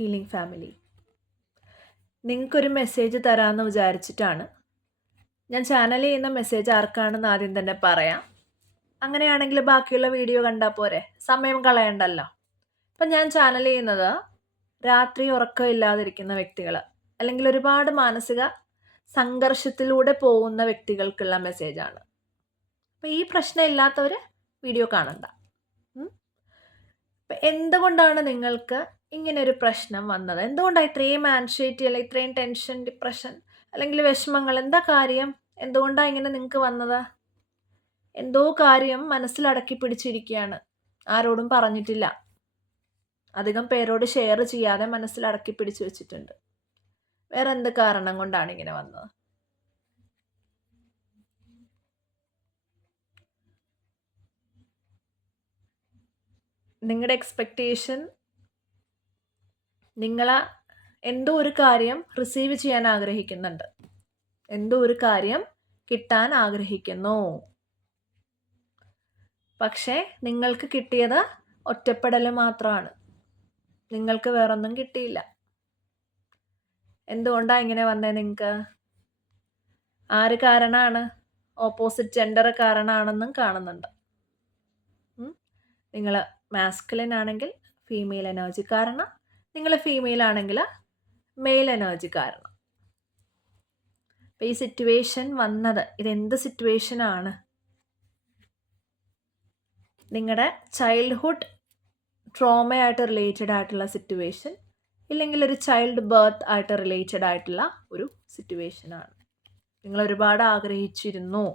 Healing family. നിങ്ങൾക്കൊരു message തരാമെന്ന് വിചാരിച്ചിട്ടാണ്. ഞാൻ ചാനൽ ചെയ്യുന്ന മെസ്സേജ് ആർക്കാണെന്ന് ആദ്യം തന്നെ പറയാം. അങ്ങനെയാണെങ്കിൽ ബാക്കിയുള്ള വീഡിയോ കണ്ടാൽ പോരെ, സമയം കളയണ്ടല്ലോ. ഇപ്പം ഞാൻ ചാനൽ ചെയ്യുന്നത് രാത്രി ഉറക്കമില്ലാതിരിക്കുന്ന വ്യക്തികൾ, അല്ലെങ്കിൽ ഒരുപാട് മാനസിക സംഘർഷത്തിലൂടെ പോകുന്ന വ്യക്തികൾക്കുള്ള മെസ്സേജാണ്. അപ്പം ഈ പ്രശ്നം ഇല്ലാത്തവർ വീഡിയോ കാണണ്ട. അപ്പം എന്തുകൊണ്ടാണ് നിങ്ങൾക്ക് ഇങ്ങനൊരു പ്രശ്നം വന്നത്? എന്തുകൊണ്ടാണ് ഇത്രയും ആൻഷൈറ്റി അല്ലെങ്കിൽ ഇത്രയും ടെൻഷൻ, ഡിപ്രഷൻ അല്ലെങ്കിൽ വിഷമങ്ങൾ? എന്താ കാര്യം? എന്തുകൊണ്ടാണ് ഇങ്ങനെ നിങ്ങൾക്ക് വന്നത്? എന്തോ കാര്യം മനസ്സിലടക്കി പിടിച്ചിരിക്കുകയാണ്, ആരോടും പറഞ്ഞിട്ടില്ല. അധികം പേരോട് ഷെയർ ചെയ്യാതെ മനസ്സിലടക്കി പിടിച്ചു വെച്ചിട്ടുണ്ട്. വേറെ എന്ത് കാരണം കൊണ്ടാണ് ഇങ്ങനെ വന്നത്? നിങ്ങളുടെ എക്സ്പെക്റ്റേഷൻ, നിങ്ങൾ എന്തോ ഒരു കാര്യം റിസീവ് ചെയ്യാൻ ആഗ്രഹിക്കുന്നുണ്ട്, എന്തോ ഒരു കാര്യം കിട്ടാൻ ആഗ്രഹിക്കുന്നു. പക്ഷേ നിങ്ങൾക്ക് കിട്ടിയത് ഒറ്റപ്പെടൽ മാത്രമാണ്. നിങ്ങൾക്ക് വേറൊന്നും കിട്ടിയില്ല. എന്തുകൊണ്ടാണ് ഇങ്ങനെ വന്നേ? നിങ്ങൾക്ക് ആര് കാരണമാണ്? ഓപ്പോസിറ്റ് ജെൻഡർ കാരണമാണെന്നും കാണുന്നുണ്ട്. നിങ്ങൾ മാസ്കുലിൻ ആണെങ്കിൽ ഫീമെയിൽ എനർജി കാരണം, നിങ്ങൾ ഫീമെയിൽ ആണെങ്കിൽ മെയിൽ എനർജി കാരണം. അപ്പം ഈ സിറ്റുവേഷൻ വന്നത്, ഇതെന്ത് സിറ്റുവേഷനാണ്? നിങ്ങളുടെ ചൈൽഡ്ഹുഡ് ട്രോമയായിട്ട് റിലേറ്റഡ് ആയിട്ടുള്ള സിറ്റുവേഷൻ, ഇല്ലെങ്കിൽ ഒരു ചൈൽഡ് ബർത്ത് ആയിട്ട് റിലേറ്റഡ് ആയിട്ടുള്ള ഒരു സിറ്റുവേഷനാണ്. നിങ്ങൾ ഒരുപാട് ആഗ്രഹിച്ചിരുന്നു.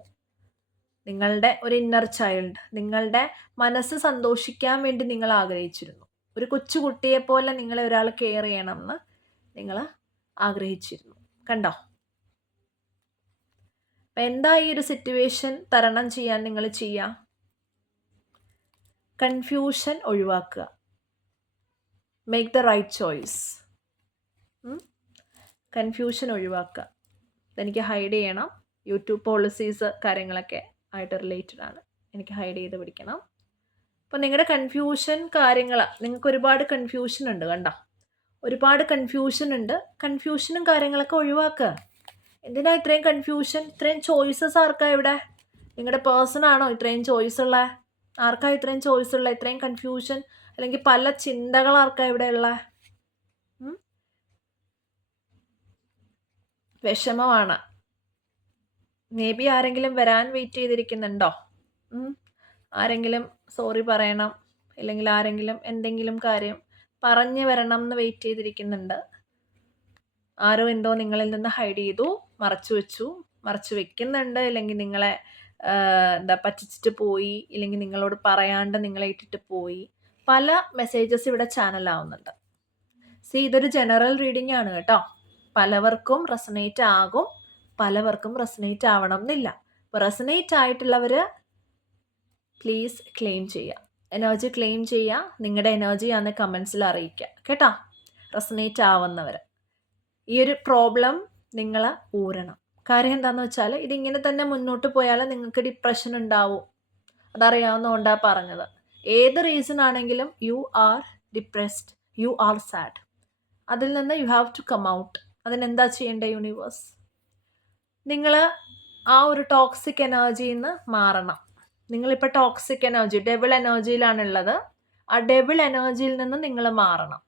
നിങ്ങളുടെ ഒരു ഇന്നർ ചൈൽഡ്, നിങ്ങളുടെ മനസ്സ് സന്തോഷിക്കാൻ വേണ്ടി നിങ്ങൾ ആഗ്രഹിച്ചിരുന്നു. ഒരു കൊച്ചുകുട്ടിയെ പോലെ നിങ്ങളെ ഒരാൾ കെയർ ചെയ്യണമെന്ന് നിങ്ങൾ ആഗ്രഹിച്ചിരുന്നു. കണ്ടോ? അപ്പം എന്താ ഈ ഒരു സിറ്റുവേഷൻ തരണം ചെയ്യാൻ നിങ്ങൾ ചെയ്യുക? കൺഫ്യൂഷൻ ഒഴിവാക്കുക. Make the right choice. Confusion ഒഴിവാക്കുക. ഇതെനിക്ക് ഹൈഡ് ചെയ്യണം, യൂട്യൂബ് പോളിസീസ് കാര്യങ്ങളൊക്കെ ആയിട്ട് റിലേറ്റഡ് ആണ്, എനിക്ക് ഹൈഡ് ചെയ്ത് പിടിക്കണം. അപ്പോൾ നിങ്ങളുടെ കൺഫ്യൂഷൻ കാര്യങ്ങൾ, നിങ്ങൾക്ക് ഒരുപാട് കൺഫ്യൂഷൻ ഉണ്ട്. കണ്ടോ? ഒരുപാട് കൺഫ്യൂഷൻ ഉണ്ട്. കൺഫ്യൂഷനും കാര്യങ്ങളൊക്കെ ഒഴിവാക്കുക. എന്തിനാ ഇത്രയും കൺഫ്യൂഷൻ? ഇത്രയും ചോയ്സസ് ആർക്കാ ഇവിടെ? നിങ്ങളുടെ പേഴ്സൺ ആണോ ഇത്രയും ചോയ്സ് ഉള്ള? ആർക്കാ ഇത്രയും ചോയ്സ് ഉള്ള? ഇത്രയും കൺഫ്യൂഷൻ അല്ലെങ്കിൽ പല ചിന്തകൾ ആർക്കാ ഇവിടെ ഉള്ള? വിഷമമാണ്. മേ ബി ആരെങ്കിലും വരാൻ വെയിറ്റ് ചെയ്തിരിക്കുന്നുണ്ടോ? ആരെങ്കിലും സോറി പറയണം, ഇല്ലെങ്കിൽ ആരെങ്കിലും എന്തെങ്കിലും കാര്യം പറഞ്ഞു വരണം എന്ന് വെയിറ്റ് ചെയ്തിരിക്കുന്നുണ്ട്. ആരോ എന്തോ നിങ്ങളിൽ നിന്ന് ഹൈഡ് ചെയ്തു, മറച്ചു വെച്ചു, മറച്ചു വെക്കുന്നുണ്ട്, ഇല്ലെങ്കിൽ നിങ്ങളെ പറ്റിച്ചിട്ട് പോയി, ഇല്ലെങ്കിൽ നിങ്ങളോട് പറയാണ്ട് നിങ്ങളെ ഇട്ടിട്ട് പോയി. പല മെസ്സേജസ് ഇവിടെ ചാനലാവുന്നുണ്ട്. ഇതൊരു ജനറൽ റീഡിംഗ് ആണ് കേട്ടോ. പലവർക്കും റെസനേറ്റ് ആകും, പലവർക്കും റെസനേറ്റ് ആവണം എന്നില്ല. അപ്പോൾ റെസനേറ്റ് ആയിട്ടുള്ളവർ പ്ലീസ് ക്ലെയിം ചെയ്യുക, എനർജി ക്ലെയിം ചെയ്യുക. നിങ്ങളുടെ എനർജിയാന്ന് കമൻസിൽ അറിയിക്കുക കേട്ടോ. റെസനേറ്റ് ആവുന്നവർ ഈ ഒരു പ്രോബ്ലം നിങ്ങൾ ഊരണം. കാര്യം എന്താണെന്ന് വെച്ചാൽ, ഇതിങ്ങനെ തന്നെ മുന്നോട്ട് പോയാൽ നിങ്ങൾക്ക് ഡിപ്രഷൻ ഉണ്ടാവും. അതറിയാവുന്നതുകൊണ്ടാണ് പറഞ്ഞത്. ഏത് റീസൺ ആണെങ്കിലും you are depressed, you are sad. അതിൽ നിന്ന് you have to come out. അതിനെന്താ ചെയ്യേണ്ടത് യൂണിവേഴ്സ്? നിങ്ങൾ ആ ഒരു ടോക്സിക് എനർജിയിൽ നിന്ന് മാറണം. നിങ്ങളിപ്പോൾ ടോക്സിക് എനർജി, ഡെവിൾ എനർജിയിലാണുള്ളത്. ആ ഡെവിൾ എനർജിയിൽ നിന്ന് നിങ്ങൾ മാറണം.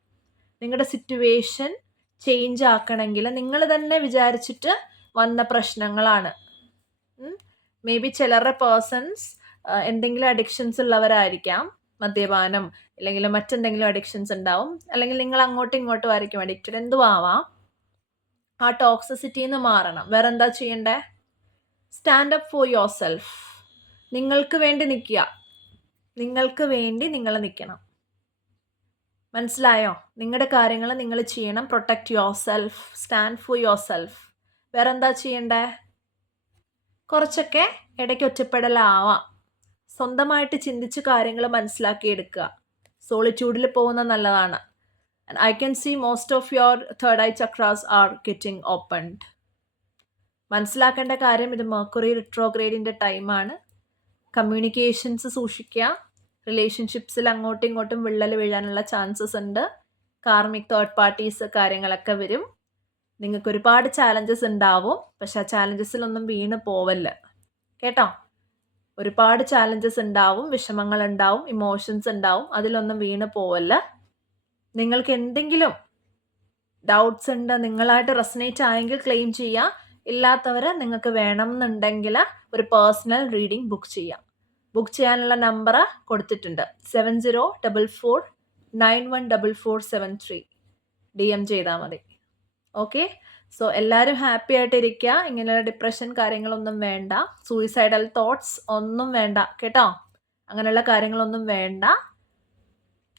നിങ്ങളുടെ സിറ്റുവേഷൻ ചേഞ്ച് ആക്കണമെങ്കിൽ നിങ്ങൾ തന്നെ വിചാരിച്ചിട്ട് വന്ന പ്രശ്നങ്ങളാണ്. മേ ബി ചിലരുടെ പേഴ്സൺസ് എന്തെങ്കിലും അഡിക്ഷൻസ് ഉള്ളവരായിരിക്കാം. മദ്യപാനം അല്ലെങ്കിൽ മറ്റെന്തെങ്കിലും അഡിക്ഷൻസ് ഉണ്ടാവും, അല്ലെങ്കിൽ നിങ്ങൾ അങ്ങോട്ടും ഇങ്ങോട്ടും ആയിരിക്കും അഡിക്റ്റഡ്. എന്തും ആവാം. ആ ടോക്സിസിറ്റിയിൽ നിന്ന് മാറണം. വേറെ എന്താ ചെയ്യണ്ടേ? Stand up for your self. നിങ്ങൾക്ക് വേണ്ടി നിൽക്കുക. നിങ്ങൾക്ക് വേണ്ടി നിങ്ങൾ നിൽക്കണം. മനസ്സിലായോ? നിങ്ങളുടെ കാര്യങ്ങൾ നിങ്ങൾ ചെയ്യണം. Protect your self, stand for your self. വേറെ എന്താ ചെയ്യണ്ടേ? കുറച്ചൊക്കെ ഇടയ്ക്ക് ഒറ്റപ്പെടലാവാം. സ്വന്തമായിട്ട് ചിന്തിച്ച് കാര്യങ്ങൾ മനസ്സിലാക്കിയെടുക്കുക. സോളിറ്റ്യൂഡിൽ പോകുന്നത് നല്ലതാണ്. And I can see most of your third eye chakras are getting opened. മനസ്സിലാക്കേണ്ട കാര്യം, ഇത് മെർക്കുറി റിട്രോഗ്രേഡിൻ്റെ ടൈമാണ്. കമ്മ്യൂണിക്കേഷൻസ് സൂക്ഷിക്കുക. റിലേഷൻഷിപ്സിൽ അങ്ങോട്ടും ഇങ്ങോട്ടും വിള്ളൽ വീഴാനുള്ള ചാൻസസ് ഉണ്ട്. കാർമിക് തേർഡ് പാർട്ടീസ് കാര്യങ്ങളൊക്കെ വരും. നിങ്ങൾക്ക് ഒരുപാട് ചാലഞ്ചസ് ഉണ്ടാവും. പക്ഷെ ആ ചാലഞ്ചസിലൊന്നും വീണ് പോവല്ല കേട്ടോ. ഒരുപാട് ചാലഞ്ചസ് ഉണ്ടാവും, വിഷമങ്ങൾ ഉണ്ടാവും, ഇമോഷൻസ് ഉണ്ടാവും. അതിലൊന്നും വീണ് പോവല്ല. നിങ്ങൾക്ക് എന്തെങ്കിലും ഡൗട്ട്സ് ഉണ്ട്, നിങ്ങളായിട്ട് റെസനേറ്റ് ആയെങ്കിൽ ക്ലെയിം ചെയ്യാം. ഇല്ലാത്തവർ നിങ്ങൾക്ക് വേണം എന്നുണ്ടെങ്കിൽ ഒരു പേഴ്സണൽ റീഡിംഗ് ബുക്ക് ചെയ്യാം. ബുക്ക് ചെയ്യാനുള്ള നമ്പർ കൊടുത്തിട്ടുണ്ട് 7044914473. DM ചെയ്താൽ മതി. ഓക്കെ. സോ എല്ലാവരും ഹാപ്പി ആയിട്ടിരിക്കുക. ഇങ്ങനെയുള്ള ഡിപ്രഷൻ കാര്യങ്ങളൊന്നും വേണ്ട, സൂയിസൈഡൽ തോട്ട്സ് ഒന്നും വേണ്ട കേട്ടോ. അങ്ങനെയുള്ള കാര്യങ്ങളൊന്നും വേണ്ട.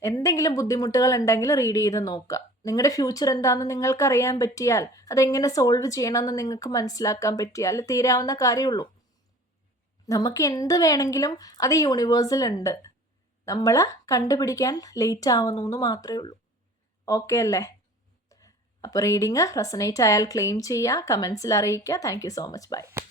എന്തെങ്കിലും ബുദ്ധിമുട്ടുകൾ ഉണ്ടെങ്കിൽ റീഡ് ചെയ്ത് നോക്കുക. നിങ്ങളുടെ ഫ്യൂച്ചർ എന്താണെന്ന് നിങ്ങൾക്ക് അറിയാൻ പറ്റിയാൽ, അതെങ്ങനെ സോൾവ് ചെയ്യണമെന്ന് നിങ്ങൾക്ക് മനസ്സിലാക്കാൻ പറ്റിയാൽ തീരാവുന്ന കാര്യമുള്ളൂ. നമുക്ക് എന്ത് വേണമെങ്കിലും അത് യൂണിവേഴ്സിൽ ഉണ്ട്. നമ്മൾ കണ്ടുപിടിക്കാൻ ലേറ്റ് ആവുന്നു എന്ന് മാത്രമേ ഉള്ളൂ. ഓക്കെ അല്ലേ? അപ്പോൾ റീഡിങ് റെസനേറ്റ് ആയാൽ ക്ലെയിം ചെയ്യുക, കമൻസിൽ അറിയിക്കുക. Thank you so much. By.